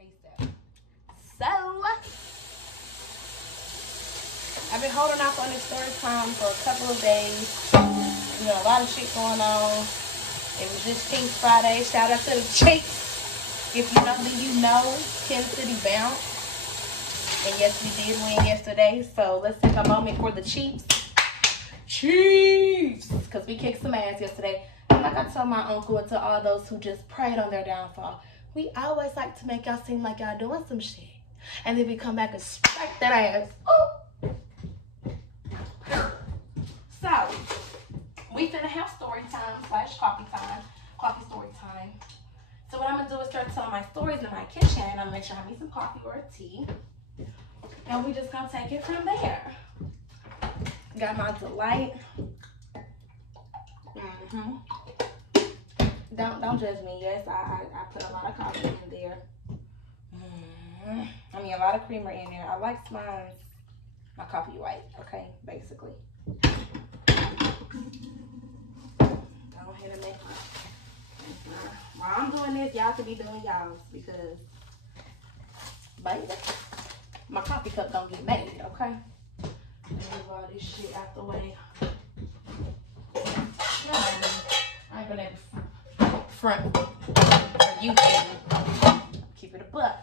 ASAP. So, I've been holding off on this story time for a couple of days. You know, a lot of shit going on. It was just Pink Friday. Shout out to the Chinks. If you know, then you know. Kansas City bound. And yes, we did win yesterday. So let's take a moment for the Chiefs. Chiefs! Because we kicked some ass yesterday. And like I told my uncle and to all those who just prayed on their downfall, we always like to make y'all seem like y'all doing some shit. And then we come back and smack that ass. Ooh. So, we finna have story time / coffee time. Coffee story time. So what I'm gonna do is start telling my stories in my kitchen. I'm gonna make sure I have me some coffee or a tea. And we just gonna take it from there. Got my delight. Don't judge me. Yes, I put a lot of coffee in there. I mean, a lot of creamer in there. I like my coffee white. Okay, basically. Go ahead and make my. While I'm doing this, y'all could be doing y'all's because, baby, my coffee cup don't get made. Okay. Move all this shit out the way. I ain't gonna front for you, baby. Keep it a buck.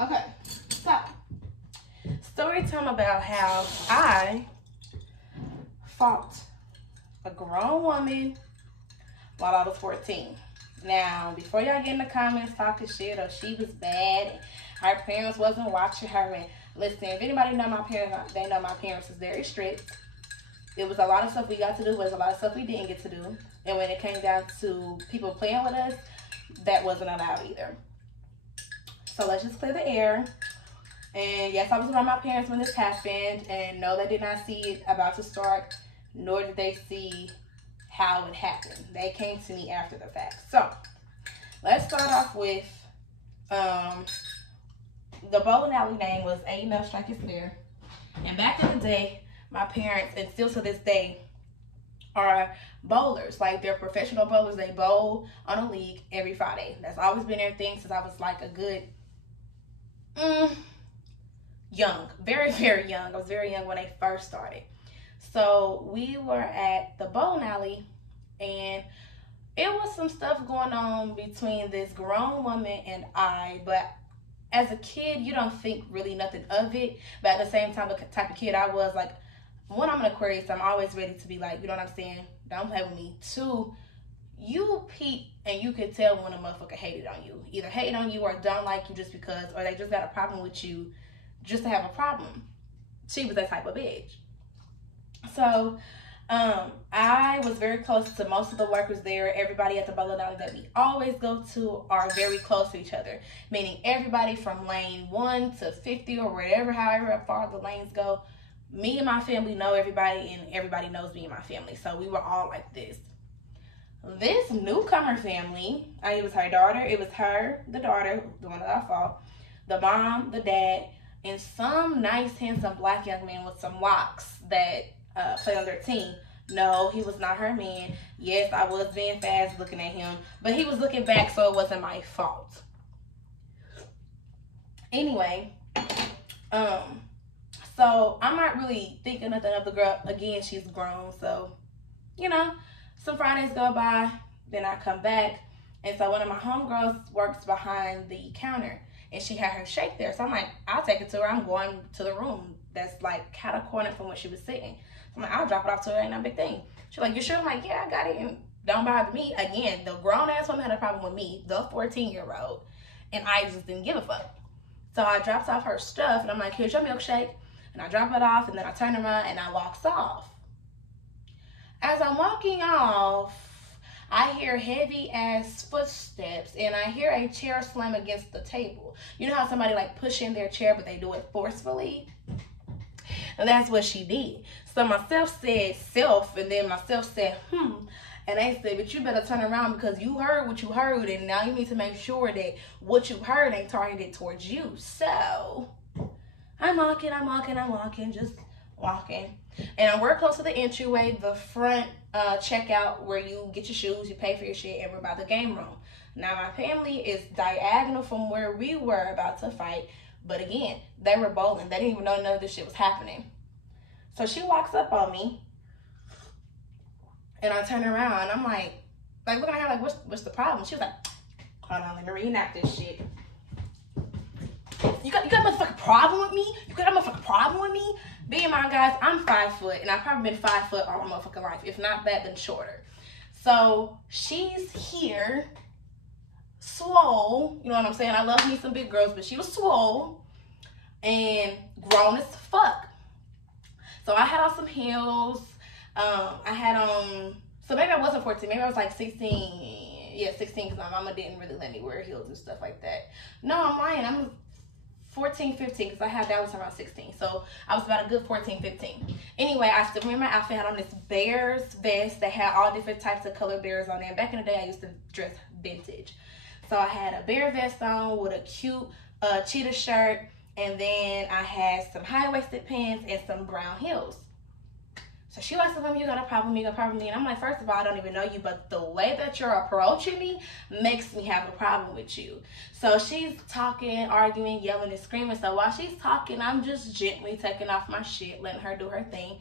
Okay, so story time about how I fought a grown woman while I was 14. Now, before y'all get in the comments talking shit or she was bad, her parents wasn't watching her, and listen, if anybody know my parents, they know my parents is very strict. It was a lot of stuff we got to do, was a lot of stuff we didn't get to do. And when it came down to people playing with us, that wasn't allowed either. So let's just clear the air. And yes, I was around my parents when this happened, and no, they did not see it about to start, nor did they see how it happened. They came to me after the fact. So let's start off with the bowling alley name was A Enough Strike It's There. And back in the day, my parents, and still to this day, are bowlers. Like, they're professional bowlers. They bowl on a league every Friday. That's always been their thing since I was like a good young, very, very young. I was very young when they first started. So we were at the bowling alley, and it was some stuff going on between this grown woman and I, but as a kid, you don't think really nothing of it. But at the same time, the type of kid I was, like, one, I'm an Aquarius, so I'm always ready to be like, you know what I'm saying? Don't play with me. Two, you peep and you can tell when a motherfucker hated on you. Either hate on you or don't like you just because, or they just got a problem with you just to have a problem. She was that type of bitch. So, I was very close to most of the workers there. Everybody at the bowling alley that we always go to are very close to each other. Meaning everybody from lane 1 to 50 or whatever, however far the lanes go. Me and my family know everybody, and everybody knows me and my family. So we were all like this. This newcomer family, it was her daughter. It was her, the daughter, the one that I fought, the mom, the dad, and some nice, handsome black young man with some locks that played on their team. No, he was not her man. Yes, I was being fast looking at him, but he was looking back, so it wasn't my fault. Anyway, so I'm not really thinking nothing of the girl. Again, she's grown, so, you know, some Fridays go by, then I come back, and so one of my homegirls works behind the counter, and she had her shake there. So I'm like, I'll take it to her. I'm going to the room that's like kind of cornered from where she was sitting. So I'm like, I'll drop it off to her. Ain't no big thing. She's like, you sure? I'm like, yeah, I got it. And don't bother me. Again, the grown ass woman had a problem with me, the 14-year-old, and I just didn't give a fuck. So I dropped off her stuff, and I'm like, here's your milkshake. And I drop it off, and then I turn around, and I walks off. As I'm walking off, I hear heavy-ass footsteps, and I hear a chair slam against the table. You know how somebody, like, push in their chair, but they do it forcefully? And that's what she did. So myself said, self, and then myself said, And they said, but you better turn around because you heard what you heard, and now you need to make sure that what you heard ain't targeted towards you. So I'm walking, just walking. And we're close to the entryway, the front checkout where you get your shoes, you pay for your shit, and we're by the game room. Now my family is diagonal from where we were about to fight, but again, they were bowling. They didn't even know none of this shit was happening. So she walks up on me, and I turn around, and I'm like looking at her like, what's the problem? She was like, hold on, let me reenact this shit. You got a motherfucking problem with me? You got a motherfucking problem with me? Being in mind, guys, I'm 5 foot, and I've probably been 5 foot all my motherfucking life. If not that, then shorter. So she's here, swole. You know what I'm saying? I love me some big girls, but she was swole and grown as fuck. So I had on some heels. I had on, so maybe I wasn't 14. Maybe I was like 16. Yeah, 16, because my mama didn't really let me wear heels and stuff like that. No, I'm lying. I'm 14, 15, because I had that was around 16. So I was about a good 14, 15. Anyway, I still remember my outfit. I had on this bears vest that had all different types of color bears on there. Back in the day, I used to dress vintage. So I had a bear vest on with a cute cheetah shirt. And then I had some high-waisted pants and some brown heels. So she was like, you got a problem, you got a problem with me. And I'm like, first of all, I don't even know you, but the way that you're approaching me makes me have a problem with you. So she's talking, arguing, yelling, and screaming. So while she's talking, I'm just gently taking off my shit, letting her do her thing.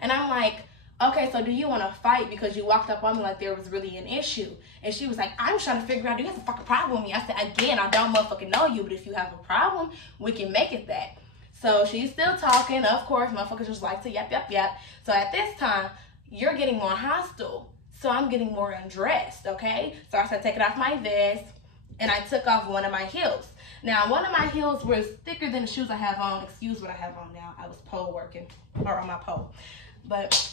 And I'm like, okay, so do you want to fight because you walked up on me like there was really an issue? And she was like, I'm trying to figure out, do you have a fucking problem with me? I said, again, I don't motherfucking know you, but if you have a problem, we can make it that. So she's still talking. Of course, motherfuckers just like to yap, yap, yap. So at this time, you're getting more hostile. So I'm getting more undressed, okay? So I started taking off my vest, and I took off one of my heels. Now, one of my heels was thicker than the shoes I have on. Excuse what I have on now. I was pole working, or on my pole. But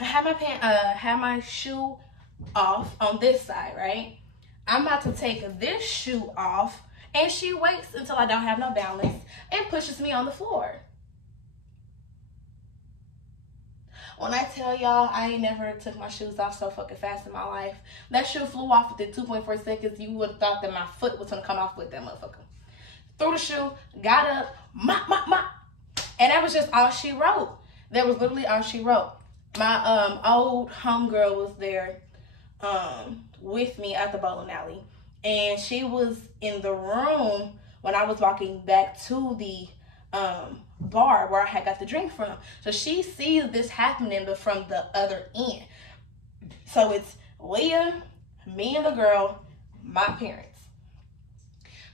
I had my shoe off on this side, right? I'm about to take this shoe off, and she waits until I don't have no balance and pushes me on the floor. When I tell y'all, I ain't never took my shoes off so fucking fast in my life. That shoe flew off within 2.4 seconds. You would have thought that my foot was gonna come off with that motherfucker. Threw the shoe, got up, mop, mop, mop. And that was just all she wrote. That was literally all she wrote. My old homegirl was there with me at the bowling alley. And she was in the room when I was walking back to the bar where I had got the drink from. So she sees this happening, but from the other end. So it's Leah, me and the girl, my parents.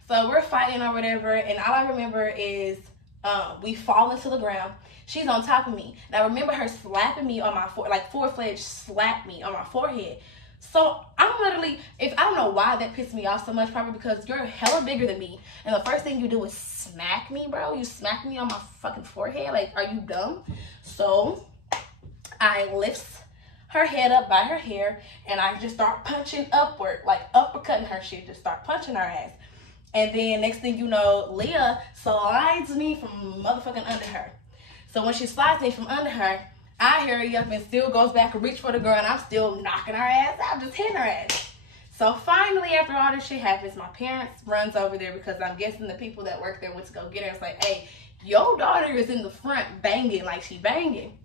So we're fighting or whatever, and all I remember is we fall into the ground. She's on top of me. And I remember her slapping me on my forehead, like full-fledged slapped me on my forehead. So I'm literally, I don't know why that pissed me off so much, probably because you're hella bigger than me. And the first thing you do is smack me, bro. You smack me on my fucking forehead. Like, are you dumb? So I lift her head up by her hair, and I just start punching upward, like uppercutting her shit, just start punching her ass. And then next thing you know, Leah slides me from motherfucking under her. So when she slides me from under her, I hurry up and still goes back and reach for the girl, and I'm still knocking her ass out, just hitting her ass. So finally, after all this shit happens, my parents runs over there because I'm guessing the people that work there went to go get her. It's like, hey, your daughter is in the front banging like she banging.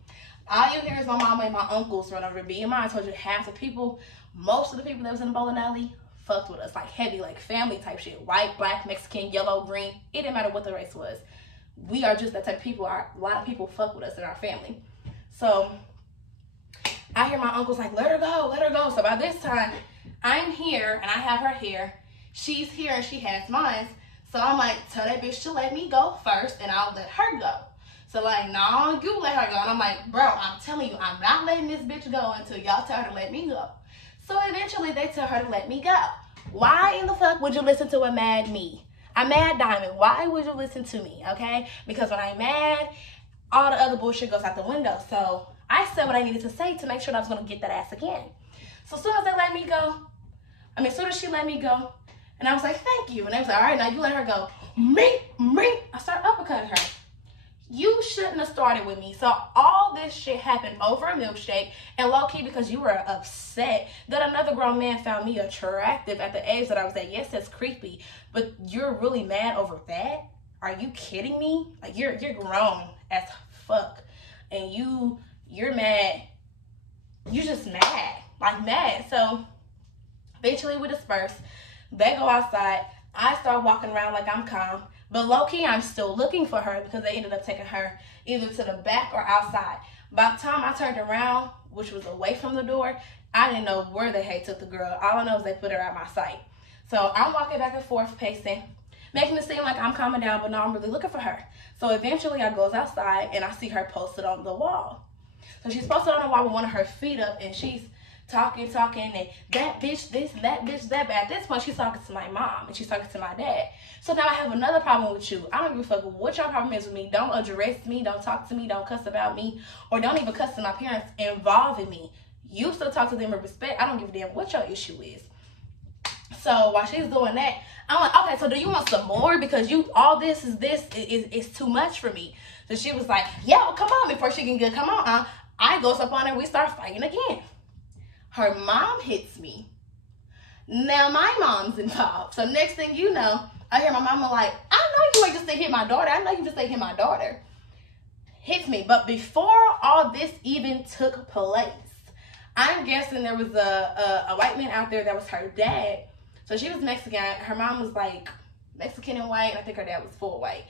All you hear is my mama and my uncles run over. Be in mind, I told you half the people, most of the people that was in the bowling alley fucked with us, like heavy, like family type shit. White, black, Mexican, yellow, green. It didn't matter what the race was. We are just that type of people. A lot of people fuck with us in our family. So I hear my uncle's like, let her go, let her go. So by this time, I'm here and I have her here. She's here and she has mine. So I'm like, tell that bitch to let me go first and I'll let her go. So like, no, you let her go. And I'm like, bro, I'm telling you, I'm not letting this bitch go until y'all tell her to let me go. So eventually they tell her to let me go. Why in the fuck would you listen to a mad me? I'm mad Diamond. Why would you listen to me, okay? Because when I'm mad, all the other bullshit goes out the window. So I said what I needed to say to make sure that I was going to get that ass again. So as soon as they let me go, as soon as she let me go, and I was like, thank you. And they was like, all right, now you let her go. Me. I started uppercutting her. You shouldn't have started with me. So all this shit happened over a milkshake, and low-key because you were upset that another grown man found me attractive at the age that I was at. Yes, that's creepy, but you're really mad over that? Are you kidding me? Like, you're grown as fuck, and you're mad. You're just mad, like mad. So eventually we dispersed. They go outside. I start walking around like I'm calm. But low-key, I'm still looking for her because they ended up taking her either to the back or outside. By the time I turned around, which was away from the door, I didn't know where the heck took the girl. All I know is they put her out my sight. So I'm walking back and forth, pacing, making it seem like I'm calming down, but no, I'm really looking for her. So eventually I goes outside and I see her posted on the wall. So she's posted on the wall with one of her feet up, and she's talking, and that bitch this, that bitch that. But at this point, she's talking to my mom and she's talking to my dad. So now I have another problem with you. I don't give a fuck what your problem is with me. Don't address me, don't talk to me, don't cuss about me, or don't even cuss to my parents involving me. You still talk to them with respect. I don't give a damn what your issue is. So while she's doing that, I'm like, okay, so do you want some more? Because all this is too much for me. So she was like, yo, come on, before she can get, come on, I goes up on her, we start fighting again. Her mom hits me. Now my mom's involved. So next thing you know, I hear my mama like, I know you ain't just hit my daughter. I know you just hit my daughter. Hits me. But before all this even took place, I'm guessing there was a white man out there that was her dad. So she was Mexican. Her mom was like Mexican and white. And I think her dad was full white.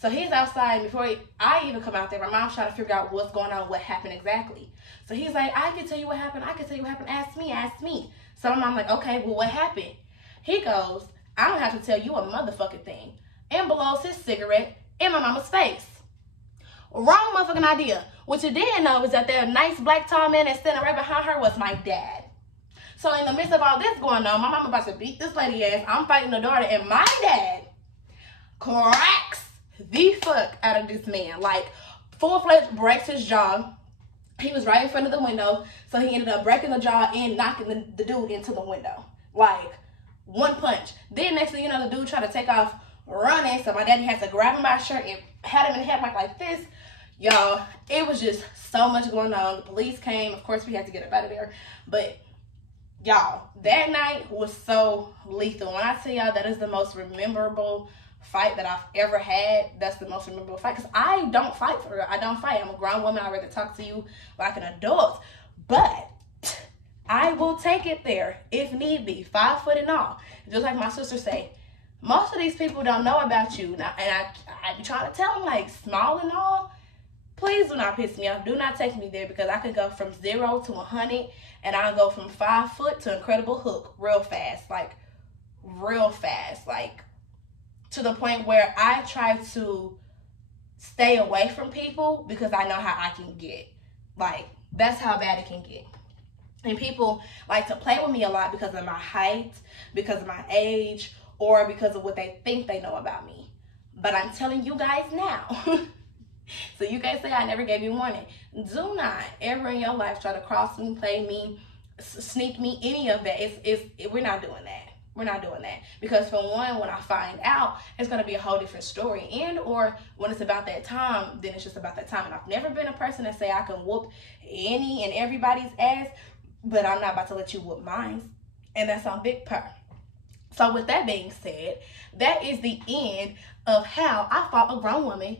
So he's outside. Before I even come out there, my mom's trying to figure out what's going on, what happened exactly. So he's like, I can tell you what happened. I can tell you what happened. Ask me. So my mom's like, okay, well, what happened? He goes, I don't have to tell you a motherfucking thing. And blows his cigarette in my mama's face. Wrong motherfucking idea. What you didn't know is that that nice black tall man that's standing right behind her was my dad. So in the midst of all this going on, my mama about to beat this lady ass. I'm fighting the daughter, and my dad cracks the fuck out of this man. Like, full-fledged breaks his jaw. He was right in front of the window, so he ended up breaking the jaw and knocking the dude into the window. Like, one punch. Then next thing you know, the dude tried to take off running, so my daddy had to grab him by his shirt and had him in the head like this. Y'all, it was just so much going on. The police came. Of course, we had to get up out of there. But, y'all, that night was so lethal. When I tell y'all that is the most memorable fight that I've ever had, that's the most memorable fight. Because I don't fight for real. I don't fight. I'm a grown woman. I'd rather talk to you like an adult. But I will take it there if need be, 5 foot and all. Just like my sister say, most of these people don't know about you. Now, and I be trying to tell them, like, small and all, please do not piss me off. Do not take me there, because I could go from 0 to 100, and I'll go from 5 foot to Incredible Hulk real fast. Like, real fast. Like, to the point where I try to stay away from people because I know how I can get. Like, that's how bad it can get. And people like to play with me a lot because of my height, because of my age, or because of what they think they know about me. But I'm telling you guys now. So you guys say I never gave you warning. Do not ever in your life try to cross me, play me, sneak me, any of that. We're not doing that. We're not doing that. Because for one, when I find out, it's going to be a whole different story. And or when it's about that time, then it's just about that time. And I've never been a person that say I can whoop any and everybody's ass, but I'm not about to let you whoop mine. And that's on Big Purr. So with that being said, that is the end of how I fought a grown woman